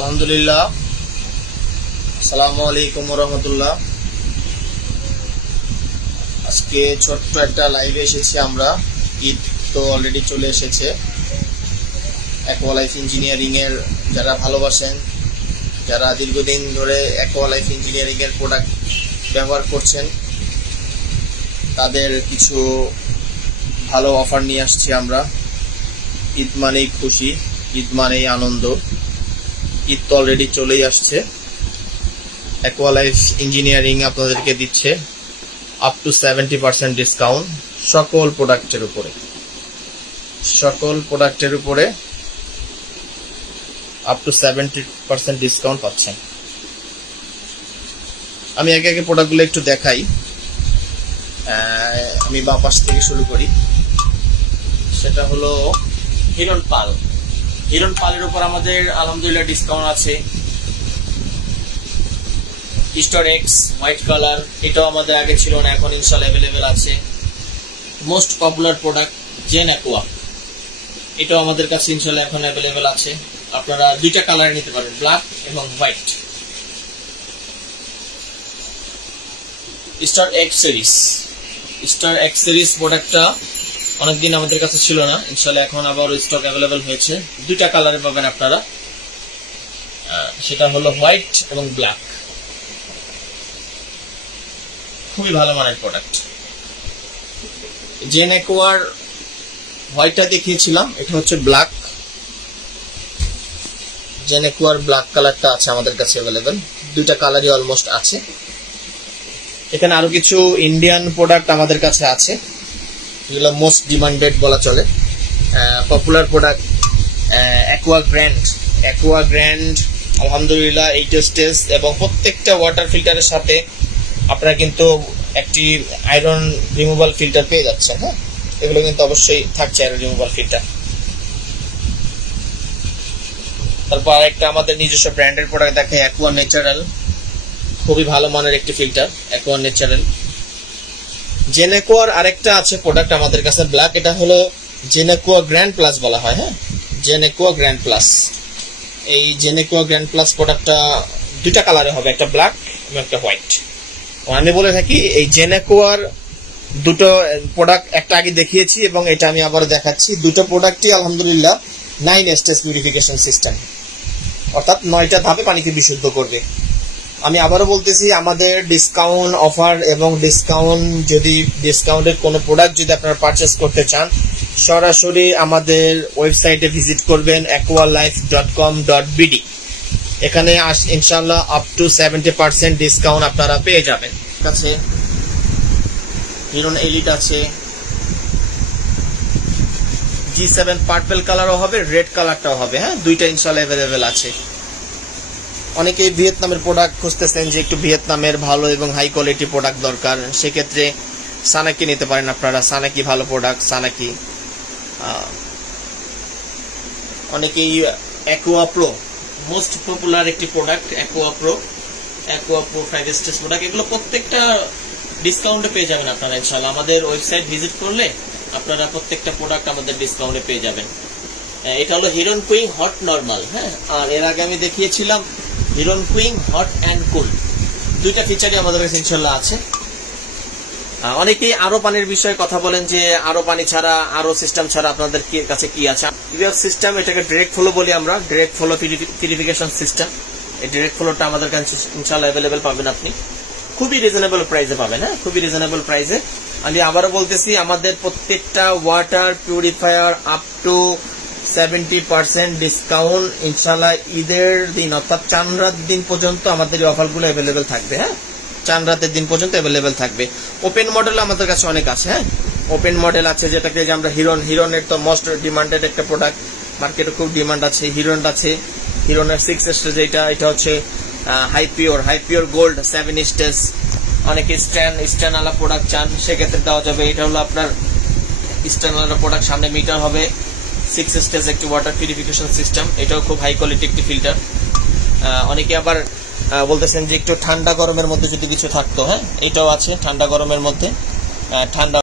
আলহামদুলিল্লাহ, আসসালামু আলাইকুম রহমতুল্লাহ। আজকে ছোট্ট একটা লাইভে এসেছি আমরা। ঈদ তো অলরেডি চলে এসেছে। অ্যাকোয়া লাইফ ইঞ্জিনিয়ারিং এর যারা ভালোবাসেন, যারা দীর্ঘদিন ধরে অ্যাকোয়া লাইফ ইঞ্জিনিয়ারিং এর প্রোডাক্ট ব্যবহার করছেন, তাদের কিছু ভালো অফার নিয়ে আসছি আমরা। ঈদ মানেই খুশি, ঈদ মানেই আনন্দ। ঈদ তো অলরেডি চলেই আসছে। অ্যাকোয়া লাইফ ইঞ্জিনিয়ারিং আপনাদেরকে দিচ্ছে আপ টু 70% ডিসকাউন্ট সকল প্রোডাক্টের উপরে আপ টু 70% ডিসকাউন্ট পাচ্ছেন। আমি একে একে প্রোডাক্টগুলো একটু দেখাই। আমি বাম পাশ থেকে শুরু করি। সেটা হলো হিরন পাল। হিরন পালের উপর আমাদের আলহামদুলিল্লাহ ডিসকাউন্ট আছে। স্টার এক্স হোয়াইট কালার, এটাও আমাদের আগে ছিল না, এখন ইনশাআল্লাহ অ্যাভেলেবেল আছে। Most popular product Zen aqua, এটাও আমাদের কাছে ইনশাআল্লাহ এখন অ্যাভেলেবেল আছে। আপনারা দুইটা কালার নিতে পারেন, ব্ল্যাক এবং হোয়াইট। স্টার এক্স সিরিজ প্রোডাক্টটা অনেকদিন আমাদের কাছে ছিল না, ইনশাআল্লাহ এখন আবার স্টক অ্যাভেলেবেল হয়েছে। দুইটা কালারে পাবেন আপনারা, সেটা হলো হোয়াইট এবং ব্ল্যাক। খুবই ভালো মানের প্রোডাক্ট। জেন অ্যাকোয়ার হোয়াইটটা দেখিয়েছিলাম, এটা হচ্ছে ব্ল্যাক। জেন অ্যাকোয়ার ব্ল্যাক কালারটা আছে আমাদের কাছে অ্যাভেলেবেল। দুইটা কালারই অলমোস্ট আছে। এখানে আরো কিছু ইন্ডিয়ান প্রোডাক্ট আমাদের কাছে আছে, এগুলো মোস্ট ডিমান্ডেড বলা চলে। পপুলার প্রোডাক্ট অ্যাকোয়া গ্র্যান্ড আলহামদুলিল্লাহ 8 স্টেজ, এবং প্রত্যেকটা ওয়াটার ফিল্টারের সাথে আপনারা কিন্তু একটি আয়রন রিমুভাল ফিল্টার পেয়ে যাচ্ছেন। হ্যাঁ, এগুলো কিন্তু অবশ্যই থাকছে আয়রন রিমুভাল ফিল্টার। তারপর আরেকটা আমাদের নিজস্ব ব্র্যান্ডের প্রোডাক্ট দেখে, অ্যাকোয়া ন্যাচারাল। খুবই ভালো মানের একটি ফিল্টার, অ্যাকোয়া ন্যাচারাল। জেন অ্যাকোয়ার আরেকটা আছে প্রোডাক্ট আমাদের কাছে ব্ল্যাক, এটা হলো জেন অ্যাকোয়া গ্র্যান্ড প্লাস বলা হয়। হ্যাঁ, জেন অ্যাকোয়া গ্র্যান্ড প্লাস। এই জেন অ্যাকোয়া গ্র্যান্ড প্লাস প্রোডাক্টটা দুইটা কালারে হবে, একটা ব্ল্যাক এবং একটা হোয়াইট। আমি বলে থাকি এই জেন অ্যাকোয়ার দুটো প্রোডাক্ট একটা আগে দেখিয়েছি এবং এটা আমি আবার দেখাচ্ছি। দুটো প্রোডাক্টই আলহামদুলিল্লাহ 9 স্টেজ পিউরিফিকেশন সিস্টেম, অর্থাৎ 9টা ধাপে পানিকে বিশুদ্ধ করবে। আমি আবারও বলতেছি, আমাদের ডিসকাউন্ট অফার এবং ডিসকাউন্টের কোনো প্রোডাক্ট যদি আপনারা পারচেস করতে চান, সরাসরি আমাদের ওয়েবসাইটে ভিজিট করবেন aqualife.com.bd। এখানে ইনশাআল্লাহ আপ টু 70% ডিসকাউন্ট আপনারা পেয়ে যাবেন। কাছে হিরন এলিট আছে, G7 পার্পল কালারও হবে, রেড কালারটাও হবে। হ্যাঁ, দুইটা ইনশাআল্লাহ অ্যাভেলেবেল আছে। অনেকেই ভিয়েতনামের প্রোডাক্ট খুঁজতেছেন যে একটু ভিয়েতনামের ভালো এবং হাই কোয়ালিটি প্রোডাক্ট দরকার, সেক্ষেত্রে সানাকি নিতে পারেন আপনারা। সানাকি ভালো প্রোডাক্ট, সানাকি। অনেকেই অ্যাকোয়া প্রো, মোস্ট পপুলার একটি product aqua pro 5 stage product. এগুলো প্রত্যেকটা ডিসকাউন্টে পেয়ে যাবেন আপনারা ইনশাআল্লাহ। আমাদের ওয়েবসাইট ভিজিট করলে আপনারা প্রত্যেকটা প্রোডাক্ট আমাদের ডিসকাউন্টে পেয়ে যাবেন। এটা হলো হিরন কুইং হট নরমাল। হ্যাঁ, আর এর আগে আমি দেখিয়েছিলাম হিরন কুইং হট অ্যান্ড কুল। দুইটা ফিচারই আমাদের কাছে ইনশাআল্লাহ আছে। অনেকেই আরো পানির বিষয়ে কথা বলেন যে আরো পানি ছাড়া, আরো সিস্টেম ছাড়া আপনাদের কাছে কি আছে। সিস্টেম, এটাকে ডাইরেক্ট ফ্লো বলি আমরা, ডাইরেক্ট ফ্লো পিউরিফিকেশন সিস্টেম। এই ডাইরেক্ট ফ্লোটা আমাদের কাছে ইনশাআল্লাহ অ্যাভেলেবেল পাবেন আপনি, খুবই রিজনেবল প্রাইসে পাবেন। হ্যাঁ, খুবই রিজনেবল প্রাইসে। আমি আবারও বলতেছি, আমাদের প্রত্যেকটা water purifier up to 70% discount ইনশাআল্লাহ ঈদের দিন, অর্থাৎ চাঁদ রাত দিন পর্যন্ত আমাদের এই অফারগুলো অ্যাভেলেবেল থাকবে। হ্যাঁ, চাঁদ রাতের দিন পর্যন্ত অ্যাভেলেবেল থাকবে। ওপেন মডেল আমাদের কাছে অনেক আছে। হ্যাঁ, ওপেন মডেল আছে, যেটাকে যে আমরা হিরনের তো মোস্ট ডিমান্ডেড একটা প্রোডাক্ট, মার্কেটে খুব ডিমান্ড আছে। হিরন আছে, হিরনের 6 স্টেজ, এটা হচ্ছে হাই পিওর গোল্ড 7 স্টেজ। অনেকে স্ট্যান্ড আলা প্রোডাক্ট চান, সেক্ষেত্রে দেওয়া যাবে। এটা হলো আপনার স্ট্যান্ড আলা প্রোডাক্ট, সামনে মিটার হবে, 6 স্টেজ একটি ওয়াটার পিউরিফিকেশন সিস্টেম। এটাও খুব হাই কোয়ালিটি একটি ফিল্টার। অনেকে আবার বলতেছেন যে একটু ঠান্ডা গরমের মধ্যে যদি কিছু থাকতো। হ্যাঁ, এটাও আছে ঠান্ডা গরমের মধ্যে। ঠান্ডা